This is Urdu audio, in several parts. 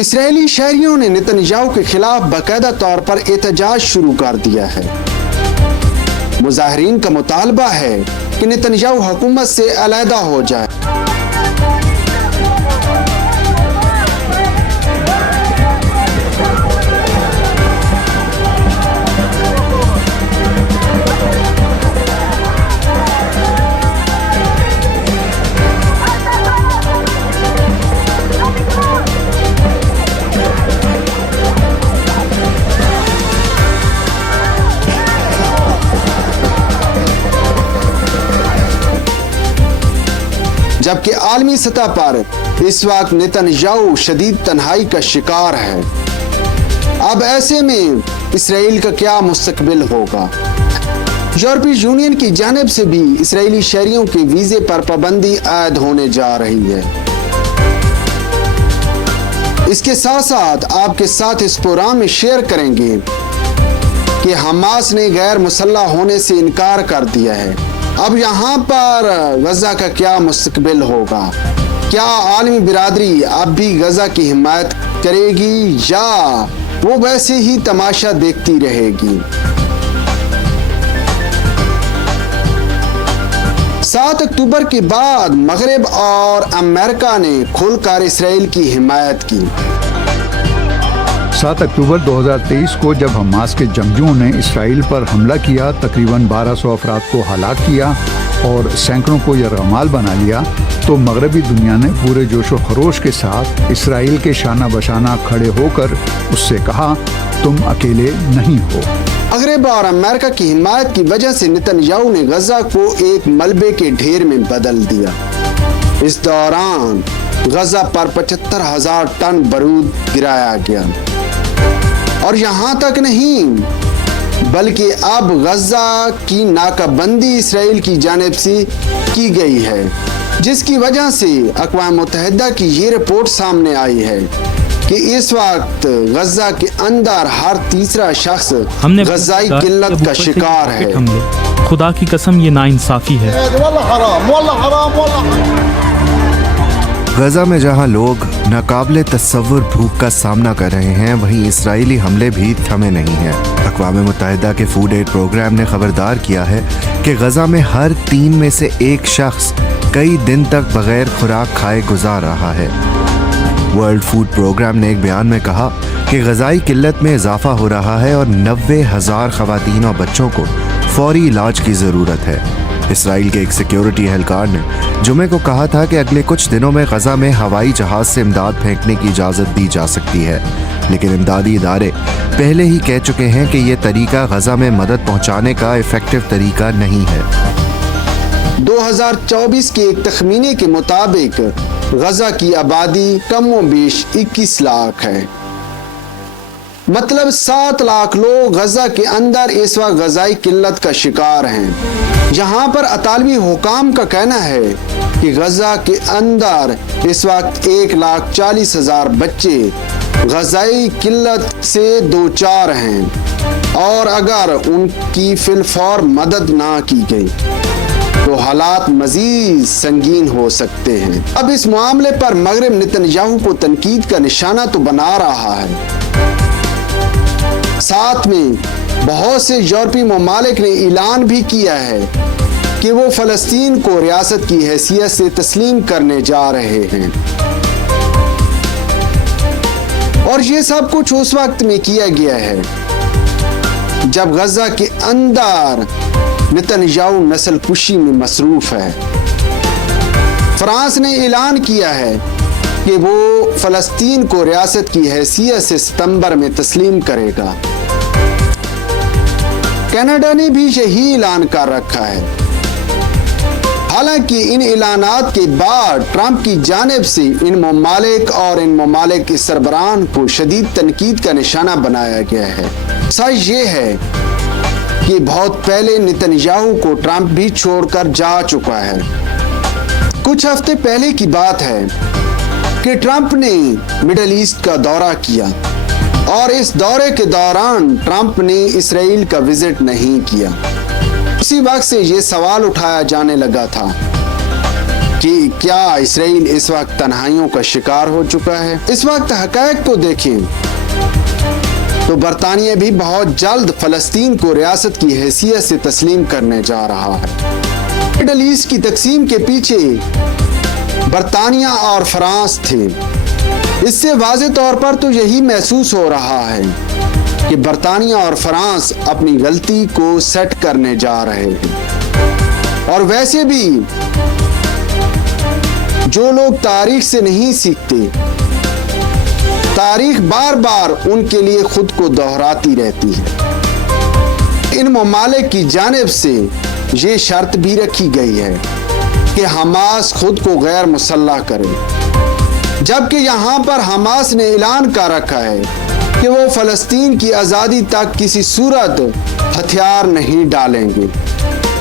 اسرائیلی شہریوں نے نتنیاہو کے خلاف باقاعدہ طور پر احتجاج شروع کر دیا ہے۔ مظاہرین کا مطالبہ ہے کہ نتنیاہو حکومت سے علیحدہ ہو جائے۔ جبکہ عالمی سطح پر اس وقت نتنیاہو شدید تنہائی کا شکار ہے۔ اب ایسے میں اسرائیل کا کیا مستقبل ہوگا؟ یورپی یونین کی جانب سے بھی اسرائیلی شہریوں کے ویزے پر پابندی عائد ہونے جا رہی ہے۔ اس کے ساتھ ساتھ آپ کے ساتھ اس پروگرام میں شیئر کریں گے کہ حماس نے غیر مسلح ہونے سے انکار کر دیا ہے۔ اب یہاں پر غزہ کا کیا مستقبل ہوگا؟ کیا عالمی برادری اب بھی غزہ کی حمایت کرے گی یا وہ ویسے ہی تماشا دیکھتی رہے گی؟ 7 اکتوبر کے بعد مغرب اور امریکہ نے کھل کر اسرائیل کی حمایت کی۔ 7 اکتوبر 2023 کو جب حماس کے جنگجوؤں نے اسرائیل پر حملہ کیا، تقریباً 1200 افراد کو ہلاک کیا اور سینکڑوں کو یرغمال بنا لیا، تو مغربی دنیا نے پورے جوش و خروش کے ساتھ اسرائیل کے شانہ بشانہ کھڑے ہو کر اس سے کہا، تم اکیلے نہیں ہو۔ مغرب اور امریکہ کی حمایت کی وجہ سے نتنیاہو نے غزہ کو ایک ملبے کے ڈھیر میں بدل دیا۔ اس دوران غزہ پر 75,000 ٹن بارود گرایا گیا، اور یہاں تک نہیں بلکہ اب غزہ کی ناکہ بندی اسرائیل کی جانب سے کی گئی ہے، جس کی وجہ سے اقوام متحدہ کی یہ رپورٹ سامنے آئی ہے کہ اس وقت غزہ کے اندر ہر تیسرا شخص غذائی قلت کا شکار ہے۔ خدا کی قسم یہ ناانصافی ہے۔ غزہ میں جہاں لوگ ناقابل تصور بھوک کا سامنا کر رہے ہیں، وہیں اسرائیلی حملے بھی تھمے نہیں ہیں۔ اقوام متحدہ کے فوڈ ایڈ پروگرام نے خبردار کیا ہے کہ غزہ میں ہر 3 میں سے 1 شخص کئی دن تک بغیر خوراک کھائے گزار رہا ہے۔ ورلڈ فوڈ پروگرام نے ایک بیان میں کہا کہ غذائی قلت میں اضافہ ہو رہا ہے اور 90,000 خواتین اور بچوں کو فوری علاج کی ضرورت ہے۔ اسرائیل کے ایک سیکیورٹی اہلکار نے جمعے کو کہا تھا کہ اگلے کچھ دنوں میں غزہ میں ہوائی جہاز سے امداد پھینکنے کی اجازت دی جا سکتی ہے، لیکن امدادی ادارے پہلے ہی کہہ چکے ہیں کہ یہ طریقہ غزہ میں مدد پہنچانے کا ایفیکٹو طریقہ نہیں ہے۔ 2024 کے ایک تخمینے کے مطابق غزہ کی آبادی کم و بیش 21 لاکھ ہے، مطلب 7 لاکھ لوگ غزہ کے اندر اس وقت غذائی قلت کا شکار ہیں۔ یہاں پر اطالوی حکام کا کہنا ہے کہ غزہ کے اندر اس وقت 1,40,000 بچے غذائی قلت سے دوچار ہیں، اور اگر ان کی فی الفور مدد نہ کی گئی تو حالات مزید سنگین ہو سکتے ہیں۔ اب اس معاملے پر مغرب نتنیاہو کو تنقید کا نشانہ تو بنا رہا ہے، ساتھ میں بہت سے یورپی ممالک نے اعلان بھی کیا ہے کہ وہ فلسطین کو ریاست کی حیثیت سے تسلیم کرنے جا رہے ہیں، اور یہ سب کچھ اس وقت میں کیا گیا ہے جب غزہ کے اندر نتنیاہو نسل کشی میں مصروف ہے۔ فرانس نے اعلان کیا ہے کہ وہ فلسطین کو ریاست کی حیثیت سے ستمبر میں تسلیم کرے گا۔ کینیڈا نے بھی یہی اعلان کر رکھا ہے۔ حالانکہ ان اعلانات کے بعد ٹرمپ کی جانب سے ان ممالک اور ان ممالک کے سربراہان کو شدید تنقید کا نشانہ بنایا گیا ہے۔ سچ یہ ہے کہ بہت پہلے نتنیاہو کو ٹرمپ بھی چھوڑ کر جا چکا ہے۔ کچھ ہفتے پہلے کی بات ہے کہ ٹرمپ نے مڈل ایسٹ کا دورہ کیا، اور اس دورے کے دوران ٹرمپ نے اسرائیل کا وزٹ نہیں کیا۔ اسی وقت سے یہ سوال اٹھایا جانے لگا تھا کہ کیا اسرائیل اس وقت تنہائیوں کا شکار ہو چکا ہے؟ اس وقت حقائق کو دیکھیں تو برطانیہ بھی بہت جلد فلسطین کو ریاست کی حیثیت سے تسلیم کرنے جا رہا ہے۔ مڈل ایسٹ کی تقسیم کے پیچھے برطانیہ اور فرانس تھے۔ اس سے واضح طور پر تو یہی محسوس ہو رہا ہے کہ برطانیہ اور فرانس اپنی غلطی کو سیٹ کرنے جا رہے ہیں۔ اور ویسے بھی جو لوگ تاریخ سے نہیں سیکھتے، تاریخ بار بار ان کے لیے خود کو دہراتی رہتی ہے۔ ان ممالک کی جانب سے یہ شرط بھی رکھی گئی ہے کہ حماس خود کو غیر مسلح کرے، جبکہ یہاں پر حماس نے اعلان کر رکھا ہے کہ وہ فلسطین کی آزادی تک کسی صورت ہتھیار نہیں ڈالیں گے۔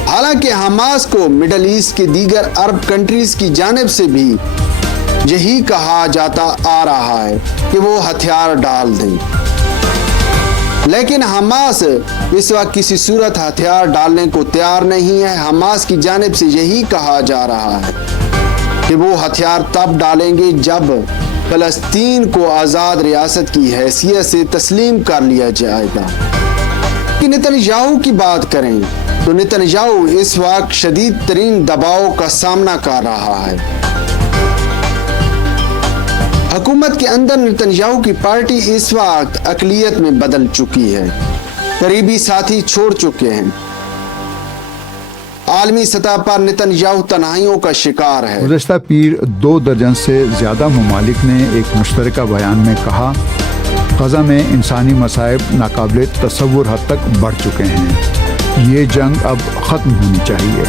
حالانکہ حماس کو مڈل ایسٹ کے دیگر عرب کنٹریز کی جانب سے بھی یہی کہا جاتا آ رہا ہے کہ وہ ہتھیار ڈال دیں، لیکن حماس اس وقت کسی صورت ہتھیار ڈالنے کو تیار نہیں ہے۔ حماس کی جانب سے یہی کہا جا رہا ہے کہ وہ ہتھیار تب ڈالیں گے جب فلسطین کو آزاد ریاست کی حیثیت سے تسلیم کر لیا جائے گا۔ کہ نتنیاہو کی بات کریں تو نتنیاہو اس وقت شدید ترین دباؤ کا سامنا کر رہا ہے۔ حکومت کے اندر نتنیاہو کی پارٹی اس وقت اقلیت میں بدل چکی ہے، قریبی ساتھی چھوڑ چکے ہیں۔ عالمی سطح پر نتنیاہو تنہائیوں کا شکار ہے۔ گزشتہ پیر 2 درجن سے زیادہ ممالک نے ایک مشترکہ بیان میں کہا، غزہ میں انسانی مصائب ناقابل تصور حد تک بڑھ چکے ہیں، یہ جنگ اب ختم ہونی چاہیے۔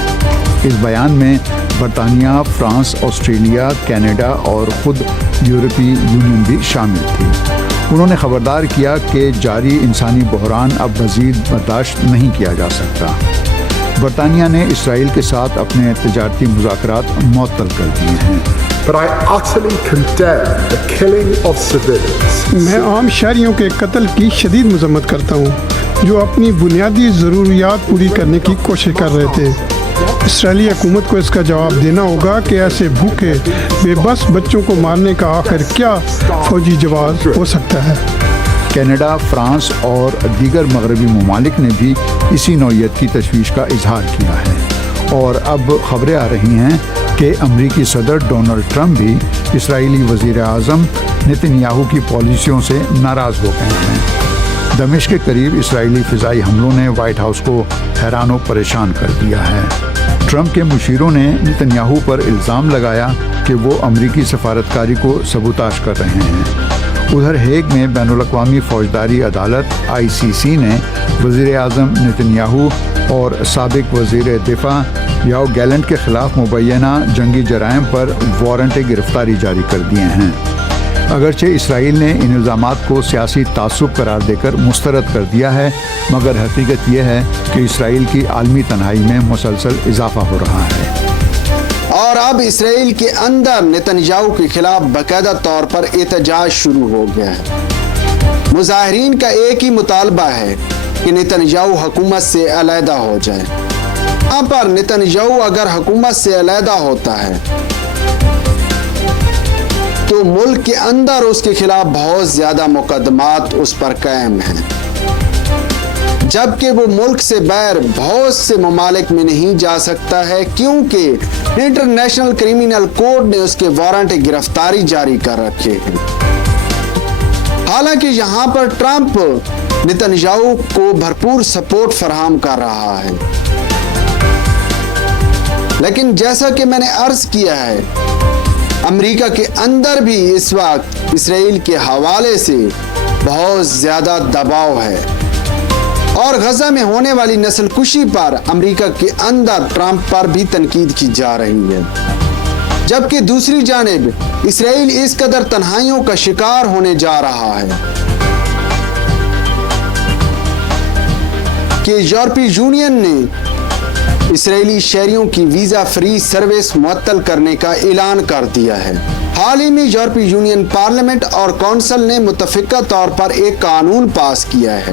اس بیان میں برطانیہ، فرانس، آسٹریلیا، کینیڈا اور خود یورپی یونین بھی شامل تھی۔ انہوں نے خبردار کیا کہ جاری انسانی بحران اب مزید برداشت نہیں کیا جا سکتا۔ برطانیہ نے اسرائیل کے ساتھ اپنے تجارتی مذاکرات معطل کر دیے ہیں۔ But I utterly condemn the killing of civilians. میں عام شہریوں کے قتل کی شدید مذمت کرتا ہوں جو اپنی بنیادی ضروریات پوری کرنے کی کوشش کر رہے تھے۔ اسرائیلی حکومت کو اس کا جواب دینا ہوگا کہ ایسے بھوکے بے بس بچوں کو مارنے کا آخر کیا فوجی جواز ہو سکتا ہے۔ کینیڈا، فرانس اور دیگر مغربی ممالک نے بھی اسی نوعیت کی تشویش کا اظہار کیا ہے، اور اب خبریں آ رہی ہیں کہ امریکی صدر ڈونلڈ ٹرمپ بھی اسرائیلی وزیر اعظم نتنیاہو کی پالیسیوں سے ناراض ہو گئے ہیں۔ دمشق کے قریب اسرائیلی فضائی حملوں نے وائٹ ہاؤس کو حیران و پریشان کر دیا ہے۔ ٹرمپ کے مشیروں نے نتنیاہو پر الزام لگایا کہ وہ امریکی سفارتکاری کو سبوتاژ کر رہے ہیں۔ ادھر ہیگ میں بین الاقوامی فوجداری عدالت ICC نے وزیر اعظم نتنیاہو اور سابق وزیر دفاع یاو گیلنٹ کے خلاف مبینہ جنگی جرائم پر وارنٹ گرفتاری جاری کر دیے ہیں۔ اگرچہ اسرائیل نے ان الزامات کو سیاسی تعصب قرار دے کر مسترد کر دیا ہے، مگر حقیقت یہ ہے کہ اسرائیل کی عالمی تنہائی میں مسلسل اضافہ ہو رہا ہے۔ اور اب اسرائیل کے اندر نتنیاہو کے خلاف باقاعدہ طور پر احتجاج شروع ہو گیا ہے۔ مظاہرین کا ایک ہی مطالبہ ہے کہ نتنیاہو حکومت سے علیحدہ ہو جائے۔ یہاں پر نتنیاہو اگر حکومت سے علیحدہ ہوتا ہے تو ملک کے اندر اس کے خلاف بہت زیادہ مقدمات اس پر قائم ہیں، جبکہ وہ ملک سے باہر بہت سے ممالک میں نہیں جا سکتا ہے، کیونکہ انٹرنیشنل کرمینل کوڈ نے اس کے وارنٹ گرفتاری جاری کر رکھے ہیں۔ حالانکہ یہاں پر ٹرمپ نتنیاہو کو بھرپور سپورٹ فراہم کر رہا ہے، لیکن جیسا کہ میں نے عرض کیا ہے، امریکہ کے اندر بھی اس وقت اسرائیل کے حوالے سے بہت زیادہ دباؤ ہے، اور غزہ میں ہونے والی نسل کشی پر امریکہ کے اندر ٹرمپ پر بھی تنقید کی جا رہی ہے، جبکہ دوسری جانب اسرائیل اس قدر تنہائیوں کا شکار ہونے جا رہا ہے کہ یورپی یونین نے اسرائیلی شہریوں کی ویزا فری سروس معطل کرنے کا اعلان کر دیا ہے۔ حال ہی میں یورپی یونین پارلیمنٹ اور کونسل نے متفقہ طور پر ایک قانون پاس کیا ہے۔